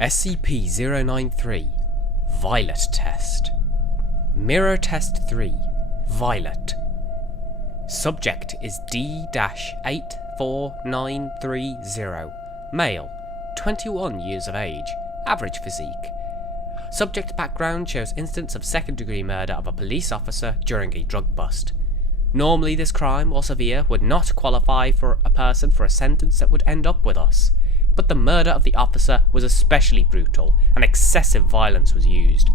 SCP-093 Violet Test. Mirror Test 3 Violet. Subject is D-84930, male, 21 years of age, average physique. Subject background shows instance of second-degree murder of a police officer during a drug bust. Normally this crime, while severe, would not qualify for a person for a sentence that would end up with us, but the murder of the officer was especially brutal and excessive violence was used.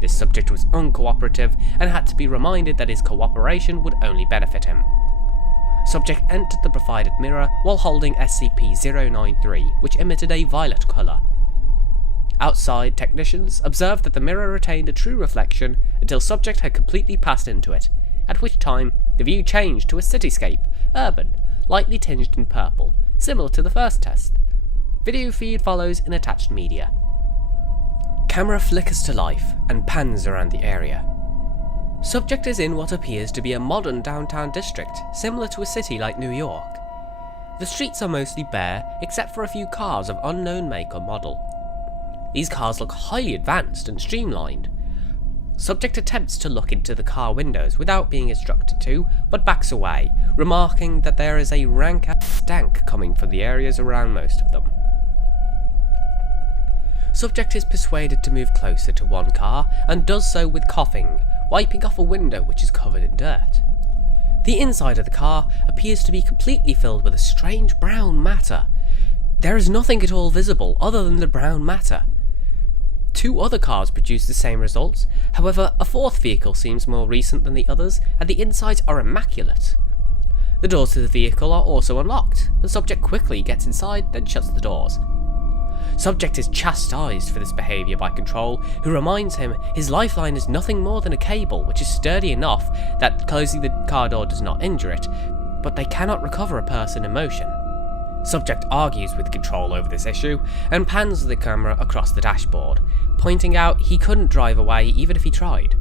This subject was uncooperative and had to be reminded that his cooperation would only benefit him. Subject entered the provided mirror while holding SCP-093, which emitted a violet colour. Outside technicians observed that the mirror retained a true reflection until subject had completely passed into it, at which time the view changed to a cityscape, urban, lightly tinged in purple, similar to the first test. Video feed follows in attached media. Camera flickers to life and pans around the area. Subject is in what appears to be a modern downtown district, similar to a city like New York. The streets are mostly bare, except for a few cars of unknown make or model. These cars look highly advanced and streamlined. Subject attempts to look into the car windows without being instructed to, but backs away, remarking that there is a rank-ass stank coming from the areas around most of them. Subject is persuaded to move closer to one car and does so with coughing, wiping off a window which is covered in dirt. The inside of the car appears to be completely filled with a strange brown matter. There is nothing at all visible other than the brown matter. Two other cars produce the same results, however a fourth vehicle seems more recent than the others and the insides are immaculate. The doors to the vehicle are also unlocked. The subject quickly gets inside, then shuts the doors. Subject is chastised for this behaviour by Control, who reminds him his lifeline is nothing more than a cable which is sturdy enough that closing the car door does not injure it, but they cannot recover a person in motion. Subject argues with Control over this issue and pans the camera across the dashboard, pointing out he couldn't drive away even if he tried.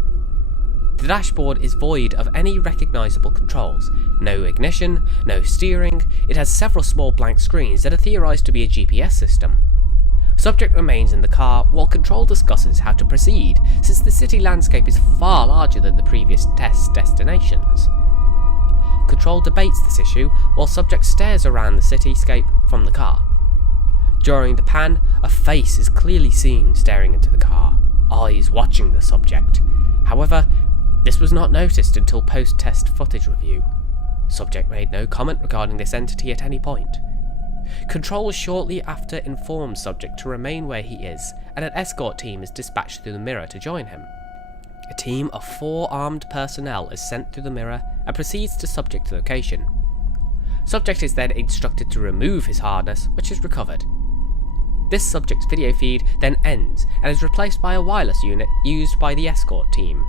The dashboard is void of any recognisable controls, no ignition, no steering. It has several small blank screens that are theorised to be a GPS system. Subject remains in the car while Control discusses how to proceed, since the city landscape is far larger than the previous test destinations. Control debates this issue while Subject stares around the cityscape from the car. During the pan, a face is clearly seen staring into the car, eyes watching the subject. However, this was not noticed until post-test footage review. Subject made no comment regarding this entity at any point. Control shortly after informs Subject to remain where he is, and an escort team is dispatched through the mirror to join him. A team of 4 armed personnel is sent through the mirror and proceeds to Subject's location. Subject is then instructed to remove his harness, which is recovered. This Subject's video feed then ends and is replaced by a wireless unit used by the escort team.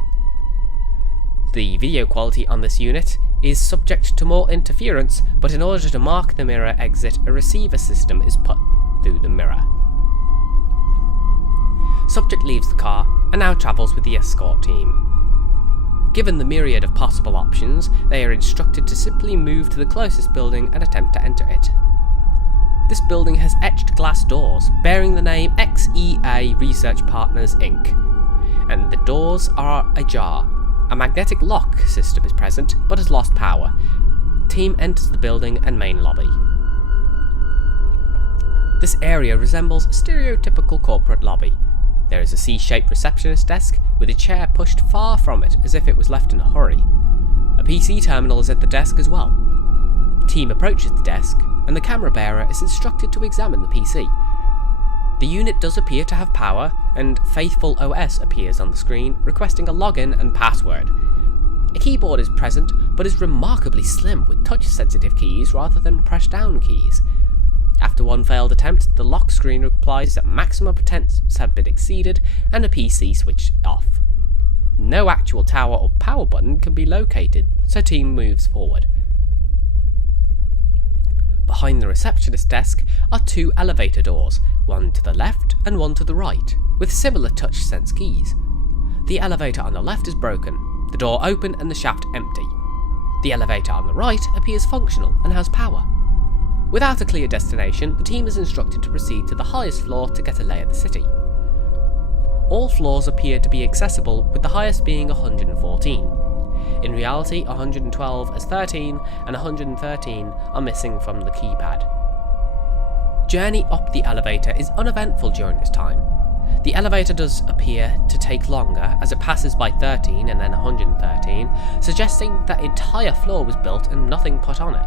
The video quality on this unit is subject to more interference, but in order to mark the mirror exit, a receiver system is put through the mirror. Subject leaves the car and now travels with the escort team. Given the myriad of possible options, they are instructed to simply move to the closest building and attempt to enter it. This building has etched glass doors bearing the name XEA Research Partners Inc., and the doors are ajar. A magnetic lock system is present, but has lost power. Team enters the building and main lobby. This area resembles a stereotypical corporate lobby. There is a C-shaped receptionist desk with a chair pushed far from it as if it was left in a hurry. A PC terminal is at the desk as well. Team approaches the desk, and the camera bearer is instructed to examine the PC. The unit does appear to have power, and Faithful OS appears on the screen, requesting a login and password. A keyboard is present, but is remarkably slim with touch-sensitive keys rather than press-down keys. After one failed attempt, the lock screen replies that maximum potentials have been exceeded and the PC switched off. No actual tower or power button can be located, so team moves forward. Behind the receptionist desk are 2 elevator doors, one to the left and one to the right, with similar touch-sense keys. The elevator on the left is broken, the door open and the shaft empty. The elevator on the right appears functional and has power. Without a clear destination, the team is instructed to proceed to the highest floor to get a lay of the city. All floors appear to be accessible, with the highest being 114. In reality, 112 as 13 and 113 are missing from the keypad. Journey up the elevator is uneventful during this time. The elevator does appear to take longer as it passes by 13 and then 113, suggesting that the entire floor was built and nothing put on it.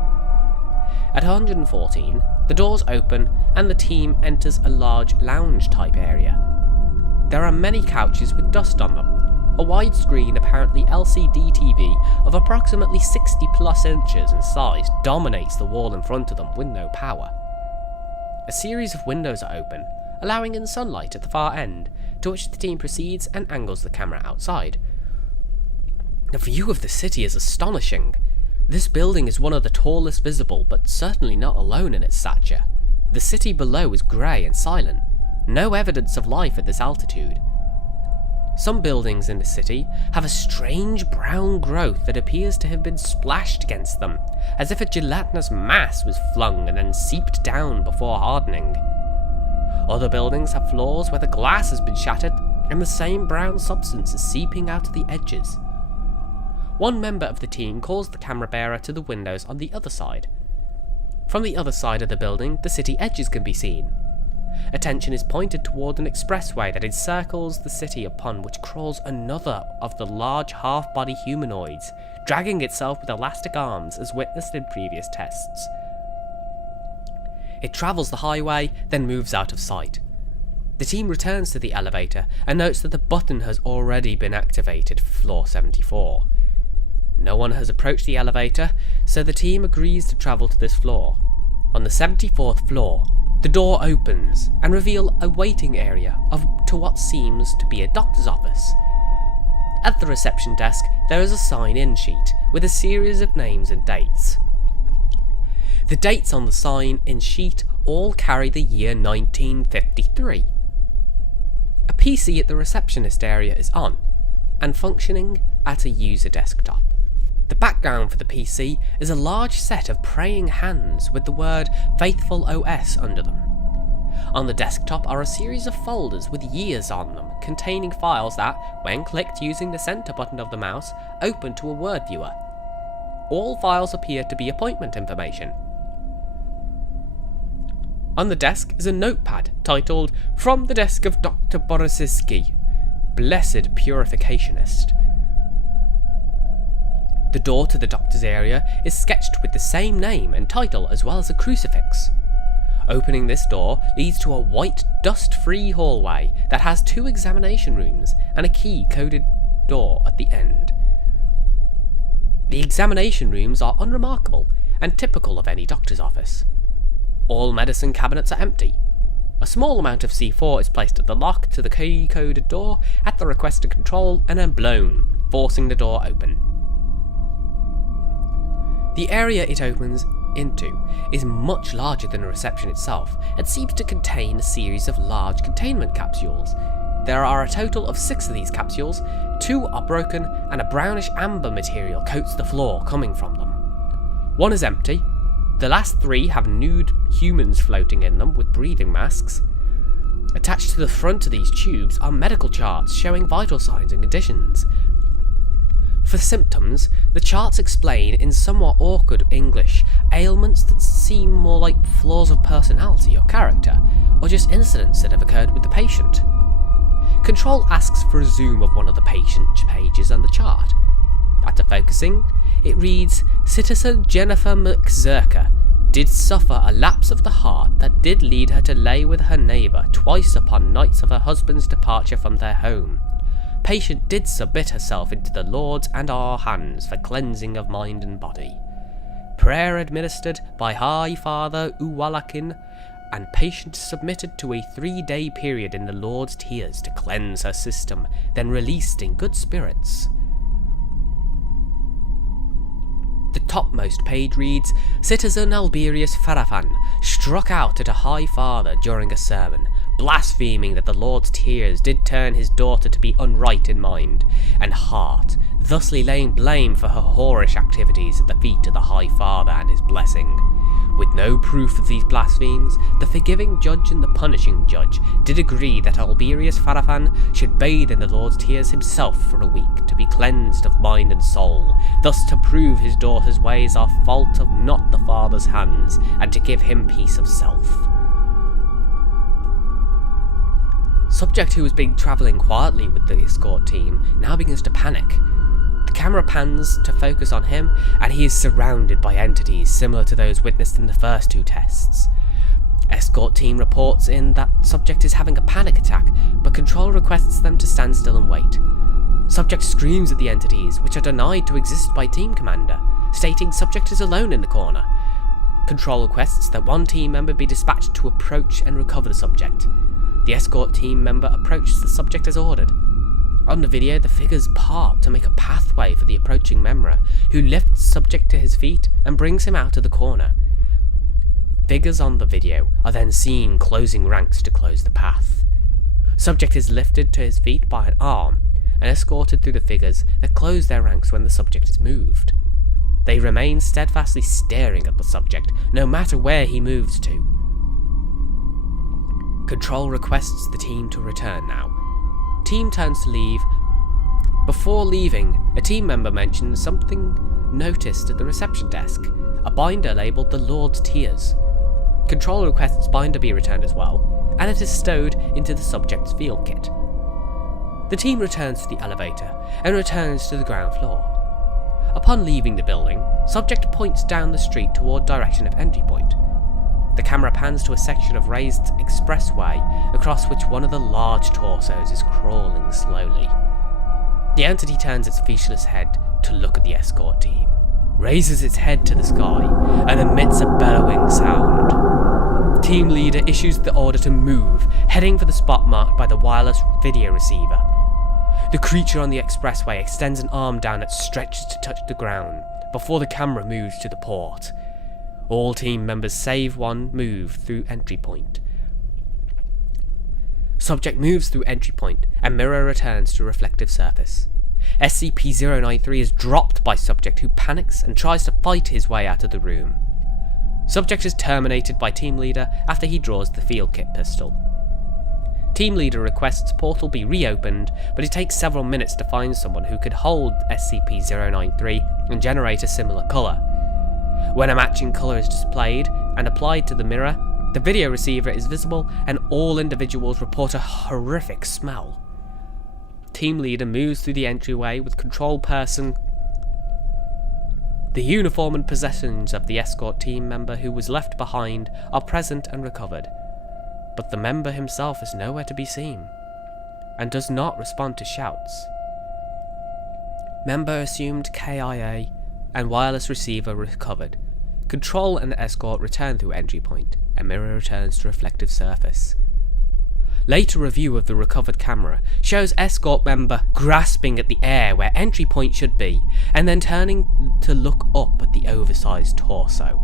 At 114, the doors open and the team enters a large lounge-type area. There are many couches with dust on them. A widescreen, apparently LCD TV of approximately 60 plus inches in size dominates the wall in front of them with no power. A series of windows are open, allowing in sunlight at the far end, to which the team proceeds and angles the camera outside. The view of the city is astonishing. This building is one of the tallest visible, but certainly not alone in its stature. The city below is grey and silent, no evidence of life at this altitude. Some buildings in the city have a strange brown growth that appears to have been splashed against them, as if a gelatinous mass was flung and then seeped down before hardening. Other buildings have floors where the glass has been shattered and the same brown substance is seeping out of the edges. One member of the team calls the camera bearer to the windows on the other side. From the other side of the building, the city edges can be seen. Attention is pointed toward an expressway that encircles the city, upon which crawls another of the large half-body humanoids, dragging itself with elastic arms as witnessed in previous tests. It travels the highway, then moves out of sight. The team returns to the elevator and notes that the button has already been activated for floor 74. No one has approached the elevator, so the team agrees to travel to this floor. On the 74th floor, the door opens and reveals a waiting area to what seems to be a doctor's office. At the reception desk, there is a sign-in sheet with a series of names and dates. The dates on the sign-in sheet all carry the year 1953. A PC at the receptionist area is on and functioning at a user desktop. The background for the PC is a large set of praying hands with the word Faithful OS under them. On the desktop are a series of folders with years on them, containing files that, when clicked using the center button of the mouse, open to a word viewer. All files appear to be appointment information. On the desk is a notepad titled, "From the Desk of Dr. Borosiski, Blessed Purificationist." The door to the doctor's area is sketched with the same name and title as well as a crucifix. Opening this door leads to a white, dust-free hallway that has 2 examination rooms and a key-coded door at the end. The examination rooms are unremarkable and typical of any doctor's office. All medicine cabinets are empty. A small amount of C4 is placed at the lock to the key-coded door at the requested control and then blown, forcing the door open. The area it opens into is much larger than the reception itself and seems to contain a series of large containment capsules. There are a total of 6 of these capsules, 2 are broken and a brownish amber material coats the floor coming from them. 1 is empty, the last 3 have nude humans floating in them with breathing masks. Attached to the front of these tubes are medical charts showing vital signs and conditions. For symptoms, the charts explain in somewhat awkward English ailments that seem more like flaws of personality or character, or just incidents that have occurred with the patient. Control asks for a zoom of one of the patient pages on the chart. After focusing, it reads, "Citizen Jennifer McZerker did suffer a lapse of the heart that did lead her to lay with her neighbour twice upon nights of her husband's departure from their home. Patient did submit herself into the Lord's and our hands for cleansing of mind and body. Prayer administered by High Father Uwalakin, and patient submitted to a 3-day period in the Lord's tears to cleanse her system, then released in good spirits." The topmost page reads, "Citizen Alberius Farafan struck out at a High Father during a sermon, blaspheming that the Lord's tears did turn his daughter to be unright in mind and heart, thusly laying blame for her whorish activities at the feet of the High Father and his blessing. With no proof of these blasphemies, the forgiving judge and the punishing judge did agree that Alberius Farafan should bathe in the Lord's tears himself for a week to be cleansed of mind and soul, thus to prove his daughter's ways are fault of not the father's hands, and to give him peace of self. Subject, who has been travelling quietly with the escort team, now begins to panic. The camera pans to focus on him, and he is surrounded by entities similar to those witnessed in the first two tests. Escort team reports in that subject is having a panic attack, but control requests them to stand still and wait. Subject screams at the entities, which are denied to exist by team commander, stating subject is alone in the corner. Control requests that one team member be dispatched to approach and recover the subject. The escort team member approaches the subject as ordered. On the video, the figures part to make a pathway for the approaching member, who lifts subject to his feet and brings him out of the corner. Figures on the video are then seen closing ranks to close the path. Subject is lifted to his feet by an arm and escorted through the figures that close their ranks when the subject is moved. They remain steadfastly staring at the subject, no matter where he moves to. Control requests the team to return now. Team turns to leave. Before leaving, a team member mentions something noticed at the reception desk, a binder labelled the Lord's Tears. Control requests binder be returned as well, and it is stowed into the subject's field kit. The team returns to the elevator and returns to the ground floor. Upon leaving the building, subject points down the street toward direction of entry point. The camera pans to a section of raised expressway across which one of the large torsos is crawling slowly. The entity turns its featureless head to look at the escort team, raises its head to the sky, and emits a bellowing sound. Team leader issues the order to move, heading for the spot marked by the wireless video receiver. The creature on the expressway extends an arm down that stretches to touch the ground before the camera moves to the port. All team members save one move through entry point. Subject moves through entry point and mirror returns to reflective surface. SCP-093 is dropped by subject, who panics and tries to fight his way out of the room. Subject is terminated by team leader after he draws the field kit pistol. Team leader requests portal be reopened, but it takes several minutes to find someone who could hold SCP-093 and generate a similar colour. When a matching colour is displayed and applied to the mirror, the video receiver is visible and all individuals report a horrific smell. Team leader moves through the entryway with control person. The uniform and possessions of the escort team member who was left behind are present and recovered, but the member himself is nowhere to be seen and does not respond to shouts. Member assumed KIA and wireless receiver recovered. Control and escort return through entry point, and mirror returns to reflective surface. Later review of the recovered camera shows escort member grasping at the air where entry point should be, and then turning to look up at the oversized torso.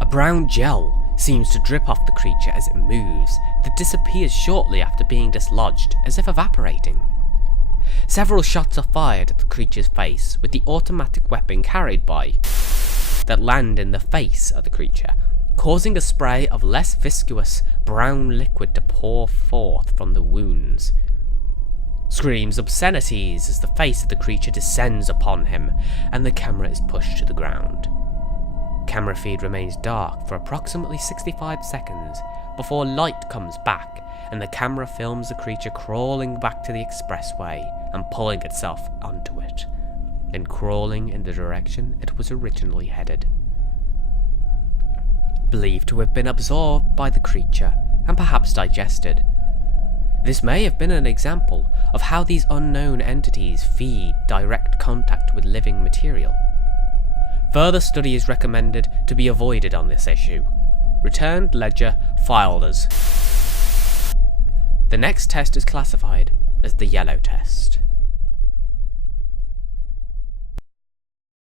A brown gel seems to drip off the creature as it moves, that disappears shortly after being dislodged, as if evaporating. Several shots are fired at the creature's face with the automatic weapon carried by that land in the face of the creature, causing a spray of less viscous brown liquid to pour forth from the wounds. Screams obscenities as the face of the creature descends upon him and the camera is pushed to the ground. Camera feed remains dark for approximately 65 seconds before light comes back and the camera films the creature crawling back to the expressway and pulling itself onto it, then crawling in the direction it was originally headed. Believed to have been absorbed by the creature and perhaps digested. This may have been an example of how these unknown entities feed direct contact with living material. Further study is recommended to be avoided on this issue. Returned ledger filed as. The next test is classified as the yellow test.